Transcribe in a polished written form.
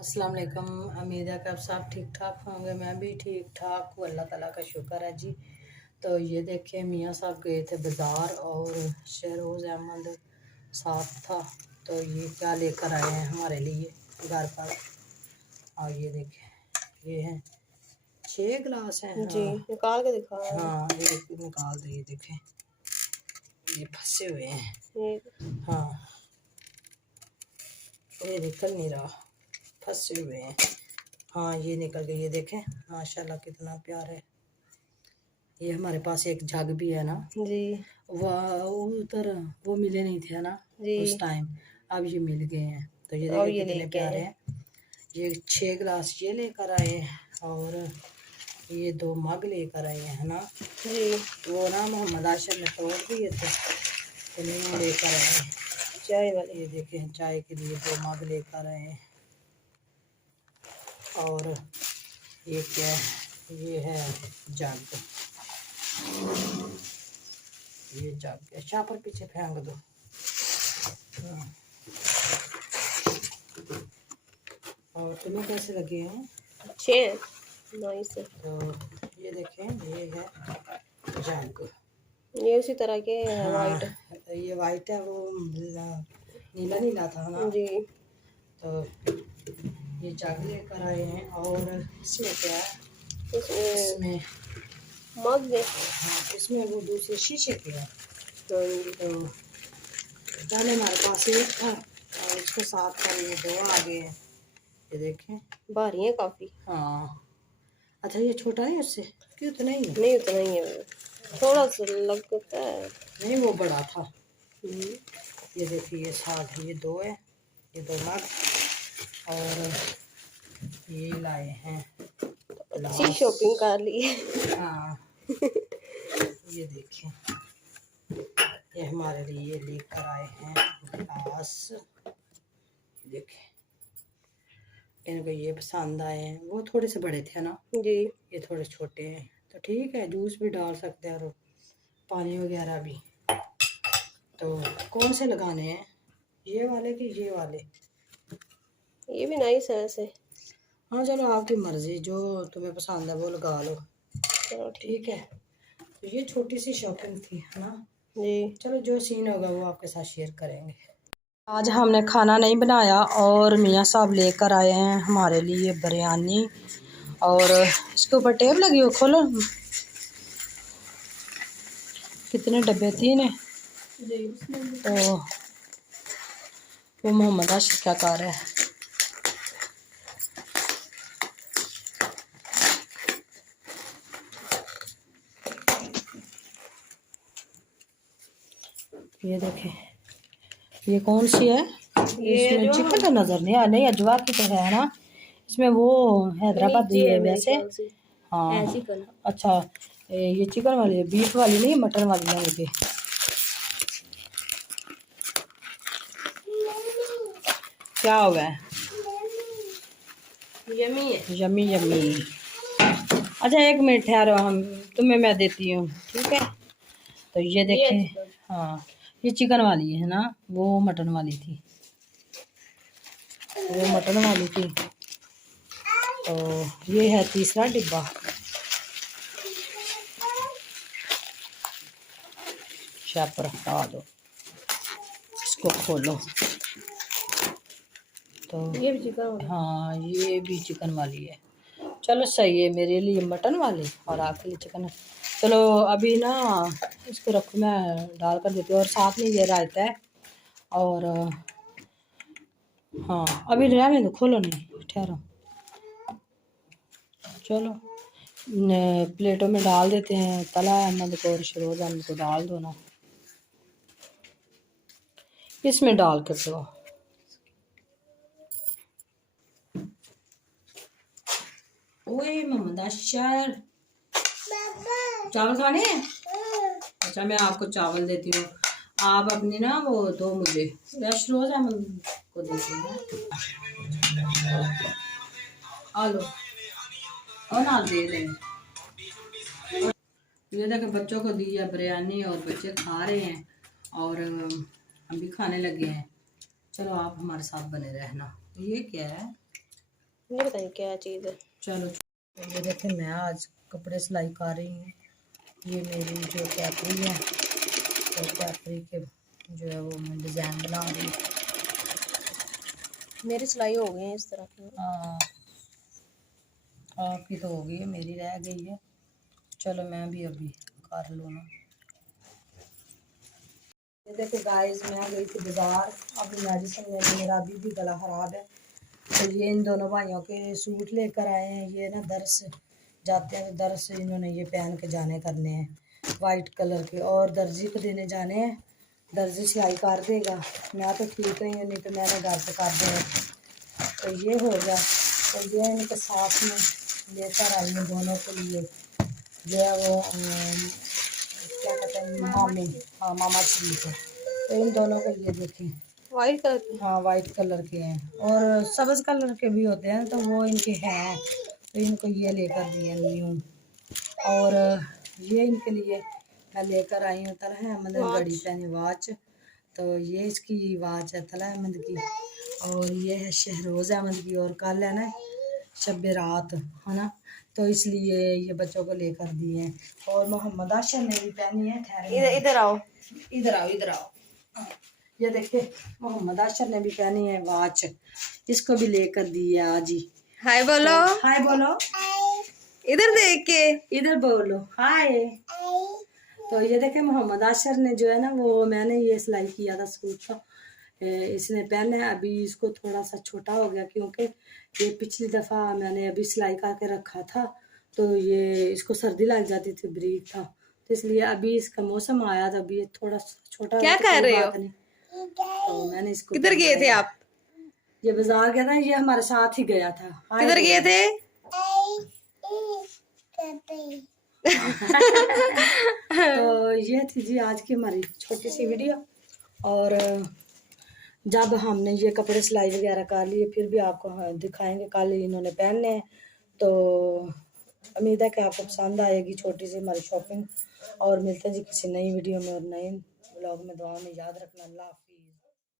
अस्सलाम वालेकुम। उम्मीद है कि आप सब ठीक ठाक होंगे। मैं भी ठीक ठाक हूँ, अल्लाह ताला का शुक्र है जी। तो ये देखिए मियाँ साहब गए थे बाज़ार और शहरोज़ अहमद साथ था। तो ये क्या लेकर आए हैं हमारे लिए घर पर। और ये देखिए ये हैं 6 गिलास हैं। जी, हाँ निकाल के दिखा रहा है। हाँ, ये निकाल दो। ये देखें ये फंसे हुए हैं। ये हाँ ये निकल नहीं रहा, फंसे हुए हैं। हाँ ये निकल गए। ये देखें माशाल्लाह कितना प्यार है। ये हमारे पास एक जग भी है ना, जी वह उधर वो मिले नहीं थे ना जी उस टाइम, अब ये मिल गए हैं। तो ये और देखें ये कितने लेके आए प्यारे हैं। हैं। ये 6 गिलास ये लेकर आए हैं और ये 2 मग लेकर आए हैं ना। जी वो ना मोहम्मद आशिर ने तोड़ दिए थे तो नहीं वो लेकर आए हैं। चाय वाले। ये देखें चाय के लिए 2 मग लेकर आए हैं। और ये क्या है, ये है जग। ये जग है, शापर पीछे फेंक दो। हाँ। और तुम्हें कैसे लगे हैं? अच्छे हैं, नाइस है। तो ये देखें ये है जग। ये उसी तरह के है, हाँ वाइट। ये वाइट है, वो नीला नीला था ना। जी तो ये जग लेकर आए हैं। और इसमें क्या है, इसमें इसमें मग है। हाँ इसमें वो दूसरे शीशे के है। हाँ जी तो पहले हमारे पास एक था और उसके साथ का ये 2 आ गए हैं। ये देखें भारी है काफी। हाँ। अच्छा ये छोटा नहीं उससे, क्यों उतना ही है? नहीं उतना ही है वो, थोड़ा सा लगता है। नहीं वो बड़ा था। हम्म, ये देखिए ये साथ ये 2 है, ये 2 मग। और ये लाए हैं अच्छी गिलास। शॉपिंग कर ली है। हाँ ये देखें ये हमारे लिए लेकर आए हैं गिलास। देखें इनको ये पसंद आए हैं। वो थोड़े से बड़े थे ना, जी ये थोड़े छोटे हैं। तो ठीक है जूस भी डाल सकते हैं और पानी वगैरह भी। तो कौन से लगाने हैं, ये वाले कि ये वाले? ये भी नाइस है ऐसे। हाँ चलो आपकी मर्ज़ी, जो तुम्हें पसंद है वो लगा लो। चलो ठीक है। तो ये छोटी सी शॉपिंग थी है ना। जी चलो जो सीन होगा वो आपके साथ शेयर करेंगे। आज हमने खाना नहीं बनाया और मियाँ साहब लेकर आए हैं हमारे लिए बिरयानी। और इसके ऊपर टेप लगी हो, खोलो। कितने डब्बे, 3 है। तो वो मोहम्मद आशिक क्या कर रहा है? ये देखें ये कौन सी है? इसमें चिकन तो नज़र नहीं आ, नहीं अजवा की तो है ना। इसमें वो हैदराबादी है वैसे। हाँ अच्छा ये चिकन वाली है, बीफ वाली नहीं, मटन वाली है मुझे। क्या हुआ है? यमी है। Yummy yummy. अच्छा 1 मिनट ठहरो, हम तुम्हें मैं देती हूँ ठीक है। तो ये देखें हाँ ये चिकन वाली है ना, वो मटन वाली थी, वो मटन वाली थी। तो ये है तीसरा डिब्बा। शापर हटा दो, इसको खोलो। तो ये भी चिकन। हाँ ये भी चिकन वाली है। चलो सही है, मेरे लिए मटन वाली और आपके लिए चिकन है। चलो अभी ना इसको रखो, मैं डाल कर देती हूँ। और साथ में ये रायता है। और हाँ अभी रहने दो, खोलो नहीं, ठहरो। चलो प्लेटों में डाल देते हैं। तला अहमद को और शरोज अहमद को डाल दो ना, इसमें डाल कर दो। ओए मोहम्मद अशर चावल खाने हैं? अच्छा मैं आपको चावल देती हूँ, आप अपनी ना वो दो मुझे, शरोज अहमद को देती हूँ। आ लो और ना दे दें। ये देखें बच्चों को दी है बिरयानी और बच्चे खा रहे हैं और हम भी खाने लगे हैं। चलो आप हमारे साथ बने रहना। ये क्या है? मुझे पता नहीं क्या चीज़ है। चलो ये देखें, मैं आज कपड़े सिलाई कर रही हूँ। ये मेरी जो कैपरी है, तो कैपरी के जो है वो मैं डिज़ाइन बना रही हूँ। मेरी सिलाई हो गई है इस तरह की। हाँ, आपकी तो हो गई है, मेरी रह गई है। चलो मैं भी अभी कर लूँ ना। ये देखो गाइस, मैं गई थी बाजार। अभी मेडिसिन लेने, मेरा अभी भी गला ख़राब है। तो ये इन दोनों भाइयों के सूट लेकर आए हैं। ये ना दर्स जाते हैं, तो दर्स से इन्होंने ये पहन के जाने करने हैं, वाइट कलर के, और दर्जी को देने जाने हैं। दर्जी सिलाई कर देगा। मैं तो ठीक नहीं हूँ, नहीं तो मैंने घर से कर देना। तो ये हो गया। तो ये इनके साथ में लेकर आई हूँ दोनों के लिए, जो है वो क्या कहते हैं, मामी, हाँ मामा शरीफ है। तो इन दोनों के लिए देखें, वाइट कलर की। हाँ वाइट कलर के हैं, और सब्ज़ कलर के भी होते हैं, तो वो इनके हैं। तो इनको ये लेकर दिए न्यू। और ये इनके लिए मैं लेकर आई हूँ तलहा अहमद ने घड़ी पहनी वॉच। तो ये इसकी वॉच है तलहा अहमद की, और ये है शहरोज़ अहमद की। और कल है ना शब रात, है ना, तो इसलिए ये बच्चों को लेकर दिए हैं। और मोहम्मद आशर ने भी पहनी है। ठहरे, इधर आओ। इधर आओ, इधर आओ। ये देखिए, मोहम्मद आशर ने भी पहनी है वॉच, इसको भी लेकर दी है आज ही। हाय बोलो। हाय बोलो, इधर देख के। इधर बोलो हाय। तो ये देखे, मोहम्मद आशर ने जो है ना, वो मैंने ये सिलाई किया था सूट का, इसने पहना है। अभी इसको थोड़ा सा छोटा हो गया, क्योंकि ये पिछली दफ़ा मैंने अभी सिलाई करके रखा था, तो ये इसको सर्दी लग जाती थी, ब्रीक था, तो इसलिए अभी इसका मौसम आया था, अभी ये थोड़ा छोटा क्या है, तो कर कोई रहे हो? बात नहीं। तो मैंने इसको किधर गए थे आप? ये बाजार गया था, ये हमारे साथ ही गया था। किधर गए थे? तो ये थी जी आज की हमारी छोटी सी वीडियो। और जब हमने ये कपड़े सिलाई वगैरह कर लिए, फिर भी आपको दिखाएंगे। कल इन्होंने पहनने हैं, तो उम्मीद है कि आपको पसंद आएगी छोटी सी हमारी शॉपिंग। और मिलते हैं जी किसी नई वीडियो में और नए व्लॉग में। दुआ में याद रखना। अल्लाह हाफ़िज़।